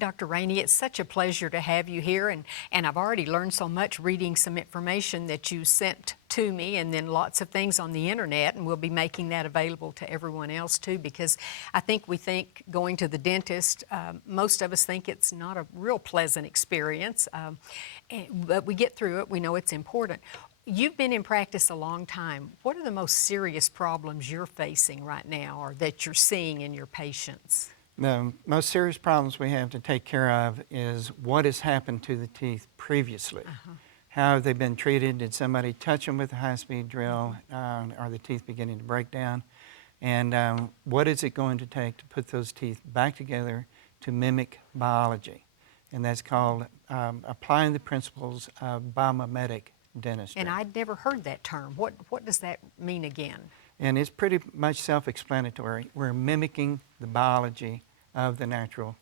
Dr. Rainey, it's such a pleasure to have you here, and I've already learned so much reading some information that you sent to me, and then lots of things on the internet, and we'll be making that available to everyone else too, because I think we think going to the dentist, most of us think it's not a real pleasant experience, but we get through it. We know it's important. You've been in practice a long time. What are the most serious problems you're facing right now, or that you're seeing in your patients? The most serious problems we have to take care of is what has happened to the teeth previously. How have they been treated? Did somebody touch them with a high-speed drill? Are the teeth beginning to break down? And what is it going to take to put those teeth back together to mimic biology? And that's called applying the principles of biomimetic dentistry. And I'd never heard that term. What does that mean again? And it's pretty much self-explanatory. We're mimicking the biology of the natural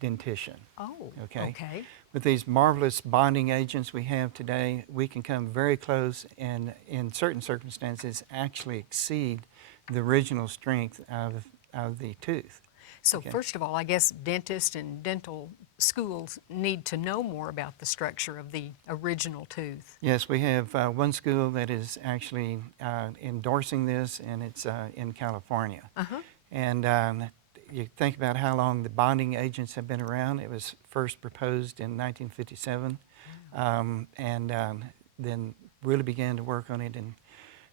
dentition. Oh, okay. With these marvelous bonding agents we have today, we can come very close and in certain circumstances actually exceed the original strength of the tooth. So first of all, I guess dentists and dental schools need to know more about the structure of the original tooth. Yes, we have one school that is actually endorsing this, and it's in California. And you think about how long the bonding agents have been around. It was first proposed in 1957, and then really began to work on it in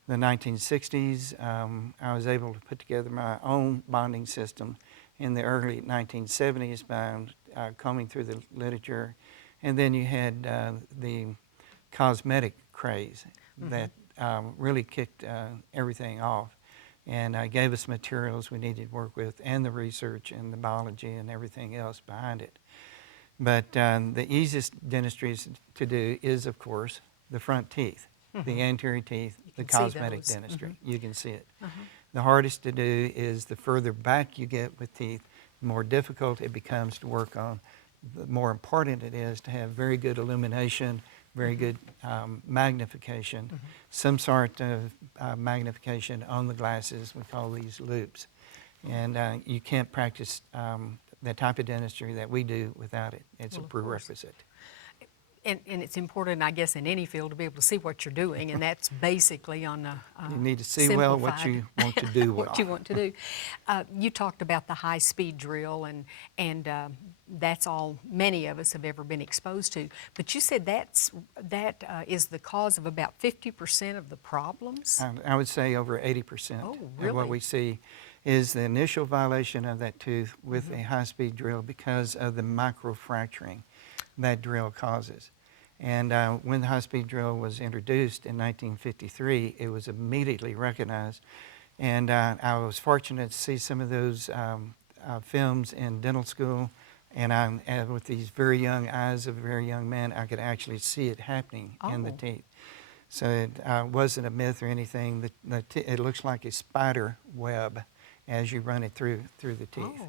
the 1960s. I was able to put together my own bonding system in the early 1970s by combing through the literature. And then you had the cosmetic craze that really kicked everything off, and gave us materials we needed to work with, and the research and the biology and everything else behind it. But the easiest dentistry to do is, of course, the front teeth, the anterior teeth, the cosmetic dentistry. You can see it. The hardest to do is the further back you get with teeth, the more difficult it becomes to work on. The more important it is to have very good illumination, very good magnification, some sort of magnification on the glasses. We call these loops. And you can't practice the type of dentistry that we do without it. It's a prerequisite. And it's important, I guess, in any field to be able to see what you're doing, and that's basically on a you need to see well what you want to do well. What you want to do. You talked about the high-speed drill, and that's all many of us have ever been exposed to. But you said that is the cause of about 50% of the problems? I would say over 80% really? of what we see is the initial violation of that tooth with a high-speed drill because of the microfracturing that drill causes. And when the high-speed drill was introduced in 1953, it was immediately recognized. And I was fortunate to see some of those films in dental school. And with these very young eyes of a very young man, I could actually see it happening in the teeth. So it wasn't a myth or anything. It looks like a spider web as you run it through the teeth.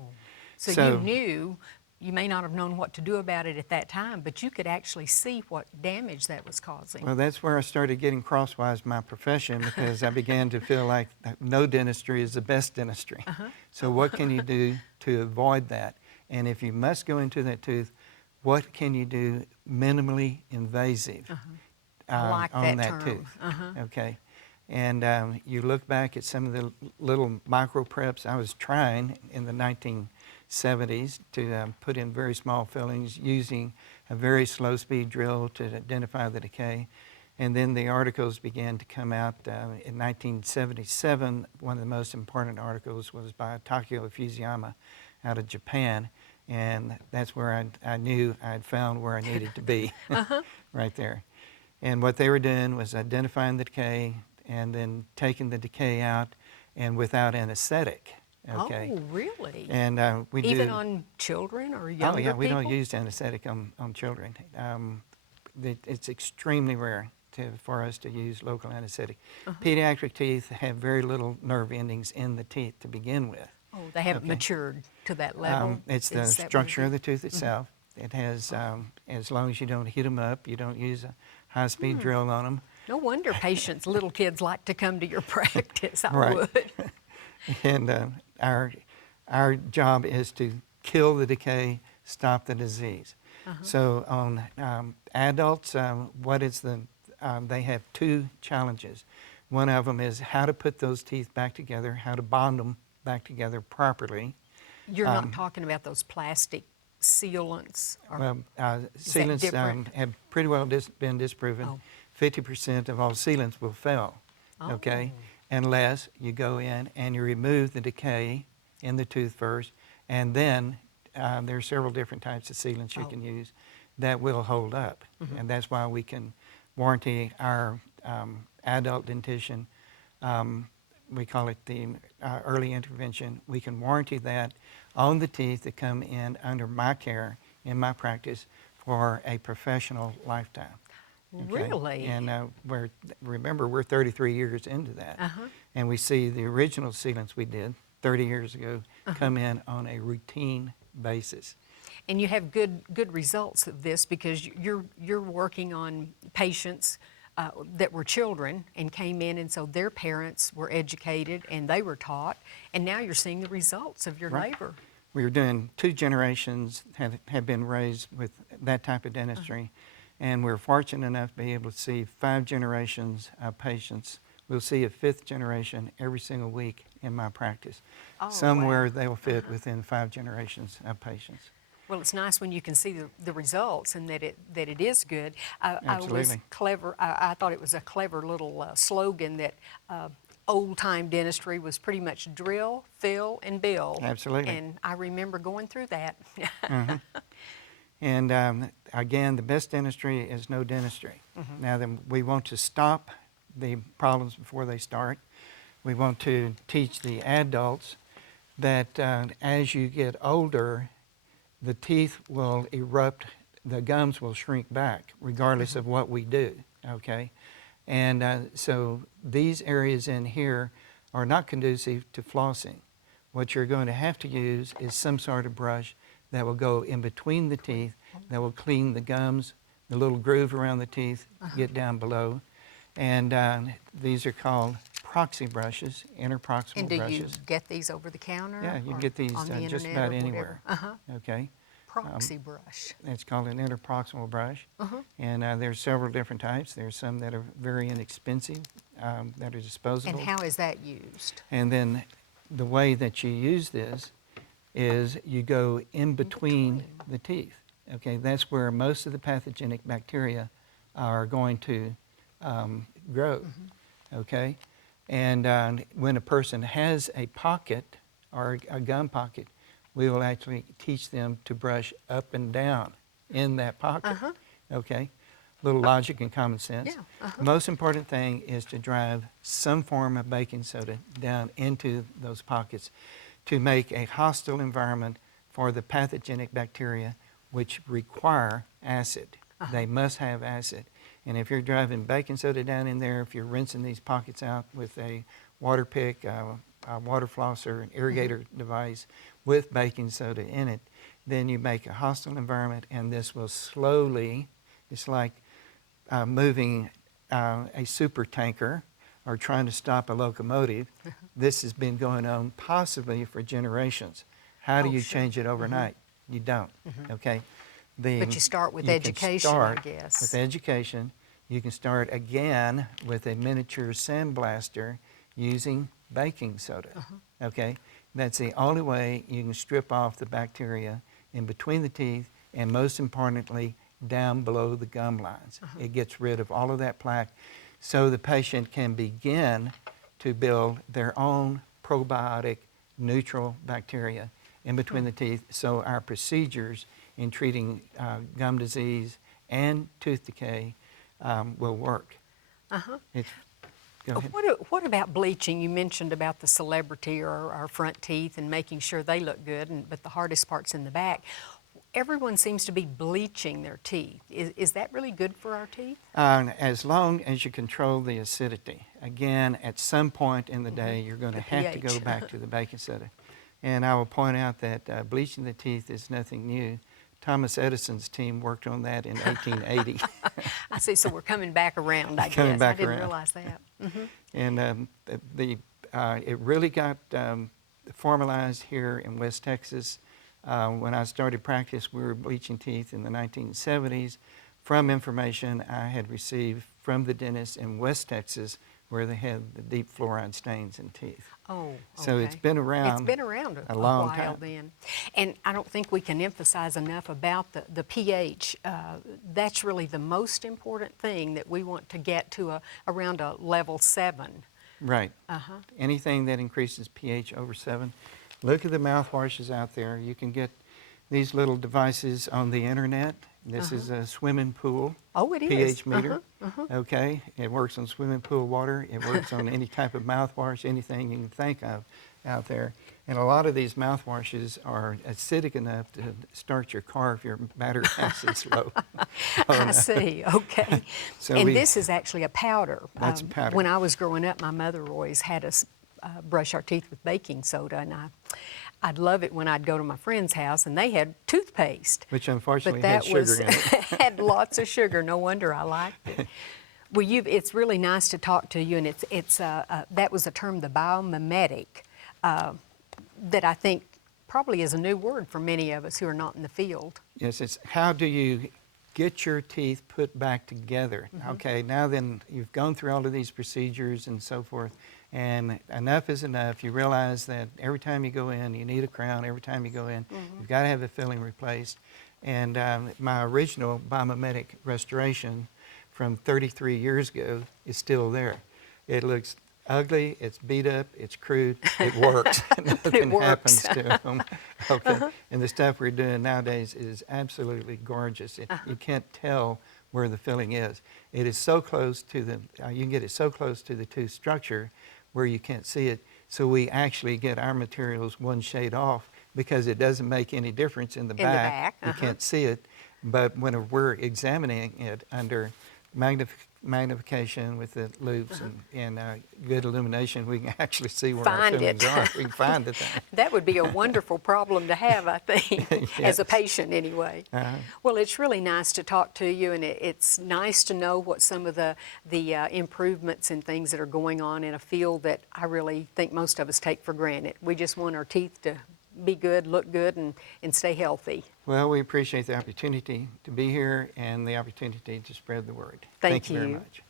So you knew. You may not have known what to do about it at that time, but you could actually see what damage that was causing. Well, that's where I started getting crosswise my profession, because I began to feel like no dentistry is the best dentistry. So what can you do to avoid that? And if you must go into that tooth, what can you do minimally invasive like on that term. tooth? Okay. And you look back at some of the little micro preps I was trying in the 1970s to put in very small fillings using a very slow speed drill to identify the decay. And then the articles began to come out in 1977. One of the most important articles was by Takeo Fujiyama out of Japan. And that's where I knew I had found where I needed to be, right there. And what they were doing was identifying the decay and then taking the decay out, and without anesthetic. Okay. Oh, really? And we even on children or younger people? Oh, yeah, we don't use anesthetic on children. It's extremely rare for us to use local anesthetic. Pediatric teeth have very little nerve endings in the teeth to begin with. Oh, they haven't matured to that level? It's the structure of the tooth itself. It has, as long as you don't heat them up, you don't use a high-speed drill on them. No wonder patients, little kids, like to come to your practice. I would. And our job is to kill the decay stop the disease. So on adults, they have two challenges. One of them is how to put those teeth back together, how to bond them back together properly. You're not talking about those plastic sealants? Or Well, is that sealants different? have pretty well been disproven. Oh. 50% of all sealants will fail, okay, unless you go in and you remove the decay in the tooth first, and then there are several different types of sealants you can use that will hold up, and that's why we can warranty our adult dentition. We call it the early intervention. We can warranty that on the teeth that come in under my care in my practice for a professional lifetime. Okay? Really? And remember, we're 33 years into that. And we see the original sealants we did 30 years ago come in on a routine basis. And you have good results of this because you're working on patients that were children and came in, and so their parents were educated and they were taught, and now you're seeing the results of your labor. We were doing 2 generations have been raised with that type of dentistry, and we're fortunate enough to be able to see 5 generations of patients. We'll see a 5th generation every single week in my practice. Somewhere they will fit within 5 generations of patients. Well, it's nice when you can see the results and that it is good. I was clever. I thought it was a clever little slogan that old-time dentistry was pretty much drill, fill, and bill. Absolutely. And I remember going through that. And again, the best dentistry is no dentistry. Now, then we want to stop the problems before they start. We want to teach the adults that as you get older, the teeth will erupt, the gums will shrink back regardless of what we do, okay? And so these areas in here are not conducive to flossing. What you're going to have to use is some sort of brush that will go in between the teeth, that will clean the gums, the little groove around the teeth, get down below. And these are called proxy brushes, interproximal brushes. And do you get these over the counter? Yeah, you can get these just about anywhere. Okay. Proxy brush. It's called an interproximal brush. And there's several different types. There's some that are very inexpensive, that are disposable. And how is that used? And then the way that you use this is you go in between the teeth. Okay, that's where most of the pathogenic bacteria are going to grow. Okay, and when a person has a pocket or a gum pocket, we will actually teach them to brush up and down in that pocket. Okay, little logic and common sense. The most important thing is to drive some form of baking soda down into those pockets to make a hostile environment for the pathogenic bacteria, which require acid. They must have acid. And if you're driving baking soda down in there, if you're rinsing these pockets out with a water pick, a water flosser, an irrigator device with baking soda in it, then you make a hostile environment, and this will slowly, it's like moving a super tanker or trying to stop a locomotive. This has been going on possibly for generations. How do you change it overnight? You don't, okay? But you start with education, I guess. With education. You can start again with a miniature sandblaster using baking soda, okay? That's the only way you can strip off the bacteria in between the teeth, and most importantly, down below the gum lines. It gets rid of all of that plaque so the patient can begin to build their own probiotic neutral bacteria in between the teeth, so our procedures in treating gum disease and tooth decay will work. Go ahead. What about bleaching? You mentioned about the celebrity or our front teeth and making sure they look good, but the hardest part's in the back. Everyone seems to be bleaching their teeth. Is that really good for our teeth? As long as you control the acidity. Again, at some point in the day, you're going to have to go back to the baking soda. And I will point out that bleaching the teeth is nothing new. Thomas Edison's team worked on that in 1880. I see, so we're coming back around, I Coming guess. back I didn't around. realize that. And it really got formalized here in West Texas When I started practice, we were bleaching teeth in the 1970s from information I had received from the dentists in West Texas where they had the deep fluoride stains in teeth. Oh, So it's okay. been around. It's been around a long while time. then. And I don't think we can emphasize enough about the pH. That's really the most important thing, that we want to get to around a level 7. Right. Uh-huh. Anything that increases pH over 7. Look at the mouthwashes out there. You can get these little devices on the internet. This is a swimming pool Oh, it is. pH meter. Okay, it works on swimming pool water. It works on any type of mouthwash, anything you can think of out there. And a lot of these mouthwashes are acidic enough to start your car if your battery acid's low. I see, okay. So And this is actually a powder. That's a powder. When I was growing up, my mother always had us brush our teeth with baking soda, and I'd love it when I'd go to my friend's house and they had toothpaste. Which unfortunately But had that sugar in it. had lots of sugar. No wonder I liked it. Well, it's really nice to talk to you, and that was a term, the biomimetic, that I think probably is a new word for many of us who are not in the field. Yes, it's how do you get your teeth put back together? Okay, now then you've gone through all of these procedures and so forth, and enough is enough. You realize that every time you go in, you need a crown. Every time you go in, you've got to have the filling replaced. And my original Biomimetic restoration from 33 years ago is still there. It looks ugly, it's beat up, it's crude, it works. Nothing happens to them. Okay, and the stuff we're doing nowadays is absolutely gorgeous. You can't tell where the filling is. It is so close to the, you can get it so close to the tooth structure where you can't see it. So we actually get our materials one shade off because it doesn't make any difference in the back. You can't see it. But when we're examining it under magnification with the loupes and good illumination, we can actually see where our fillings are. We can find it. That would be a wonderful problem to have, I think, as a patient anyway. Well, it's really nice to talk to you, and it's nice to know what some of the improvements and things that are going on in a field that I really think most of us take for granted. We just want our teeth to be good, look good, and stay healthy. Well, we appreciate the opportunity to be here and the opportunity to spread the word. Thank you very you. much.